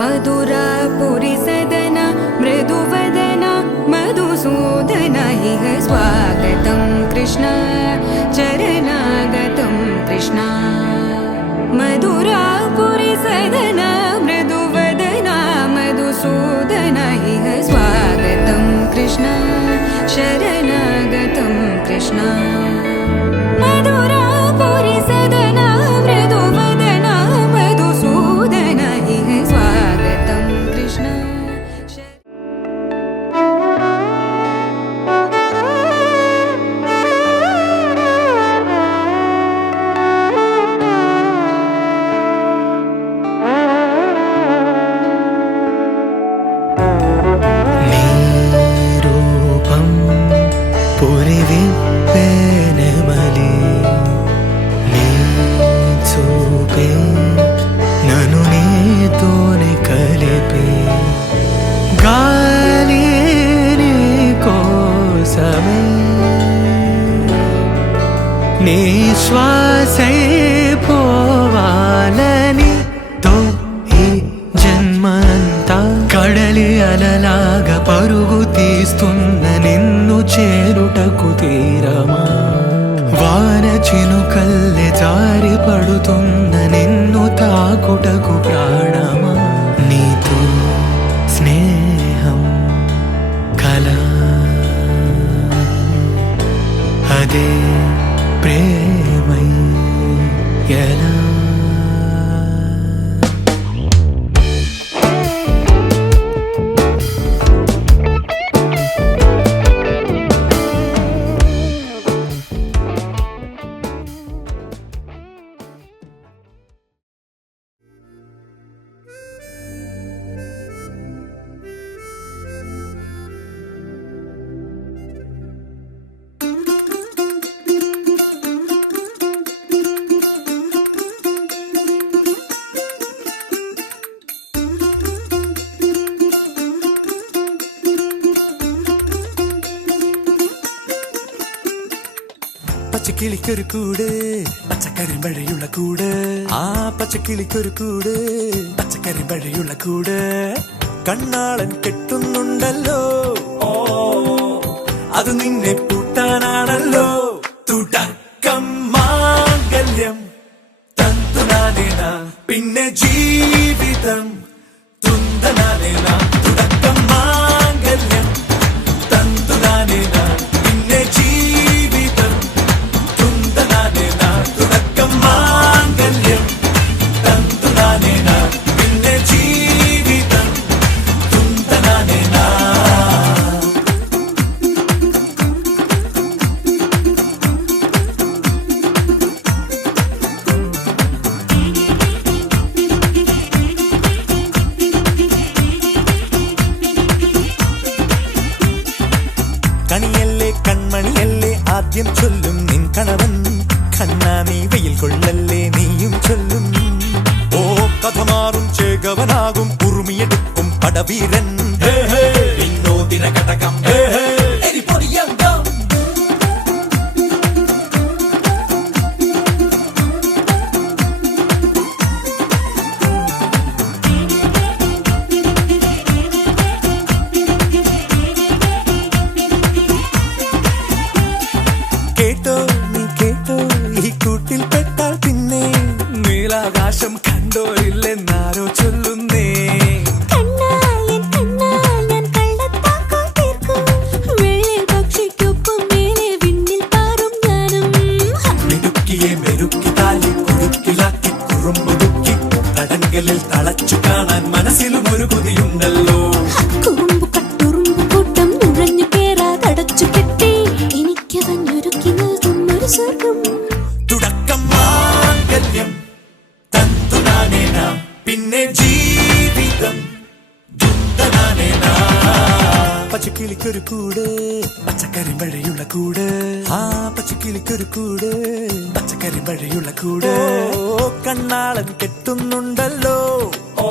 मधुरापुरी सदना मृदुवदना मधुसूदन इह स्वागतं कृष्ण चरणागतं कृष्ण मधुरापुरी सदना मृदुवदना मधुसूदन इह स्वागतं कृष्ण शरणागतं कृष्ण मधुरापुरी सदना मृदुवदना मधुसूदन इह स्वागतं कृष्ण శ్వాసై పోవాలని తో ఈ జన్మంతా కడలి అలలాగా పరుగు తీస్తున్న నిన్ను చేరుటకు తీరమా వాన చినుకల్లె జారి పడుతున్న నిన్ను తాకుటకు ప్రాణమా నీతో స్నేహం కలా అదే ప్రేమై ఎలా പച്ചക്കിളിക്കൊരു കൂട് പച്ചക്കരിമ്പഴയുള്ള കൂട് ആ പച്ചക്കിളിക്കൊരു കൂട് പച്ചക്കരിമ്പഴയുള്ള കൂട് കണ്ണാളൻ കെട്ടുന്നുണ്ടല്ലോ ഓ അത് നിന്നെ പൂട്ടാനാണല്ലോ തുടക്കം മാംഗല്യം തന്തുനാനേന പിന്നെ ജീവിതം തുന്തനാനേന തുടക്കം മാംഗല്യം തന്തുനാനേന പിന്നെ ജീവിതം തുന്തനാനേന തുടക്കം മാംഗല്യം തന്തുനാനേന പിന്നെ ജീവിതം തുന്തനാനേന കണിയല്ലേ കൺമണിയല്ലേ ആദ്യം ചൊല്ലും നിൻ കണവൻ കണ്ണാ നീ വെയിൽ കൊള്ളല്ലേ നീയും ചൊല്ലും ഓ കഥ മാറും ചേകവനാകും ഉറുമിയെടുക്കും പടവീരൻ വിനോദിന ഘടകം എരിപൊടിയങ്കം കേട്ടോ നീ കേട്ടോ ഈ കൂട്ടിൽ പെട്ടാൽ പിന്നെ നീലാകാശം കണ്ടോരില്ലെന്നാരോ ചൊല്ലുന്നേ മെരുക്കി കുറുമ്പ് ദുഃഖി തടങ്കലിൽ തളച്ചു കാണാൻ മനസ്സിലും ഒരു കൊതിയുണ്ടല്ലോ. കുറുമ്പു കട്ടുറുമ്പു കൂട്ടം നുഴഞ്ഞു കേറാതടച്ചു കെട്ടി എനിക്കവഞ്ഞൊരുക്കി നൽകും ഒരു സ്വർഗം. തുടക്കം മാംഗല്യം തന്തുനാനേന പിന്നെ ജീവിതം ദുന്തനാനേന. പച്ചക്കിളിക്കൊരു കൂട് പച്ചക്കറി മഴയുള്ള കൂട്. ആ പച്ചക്കിളിക്കൊരു കൂട് പച്ചക്കറി മഴയുള്ള കൂട്. കണ്ണാളൻ കെട്ടുന്നുണ്ടല്ലോ, ഓ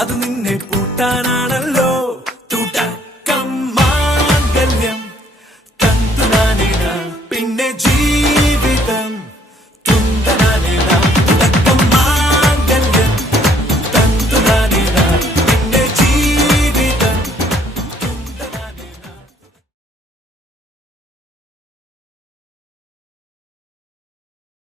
അത് നിന്നെ പൂട്ടാനാണല്ലോ.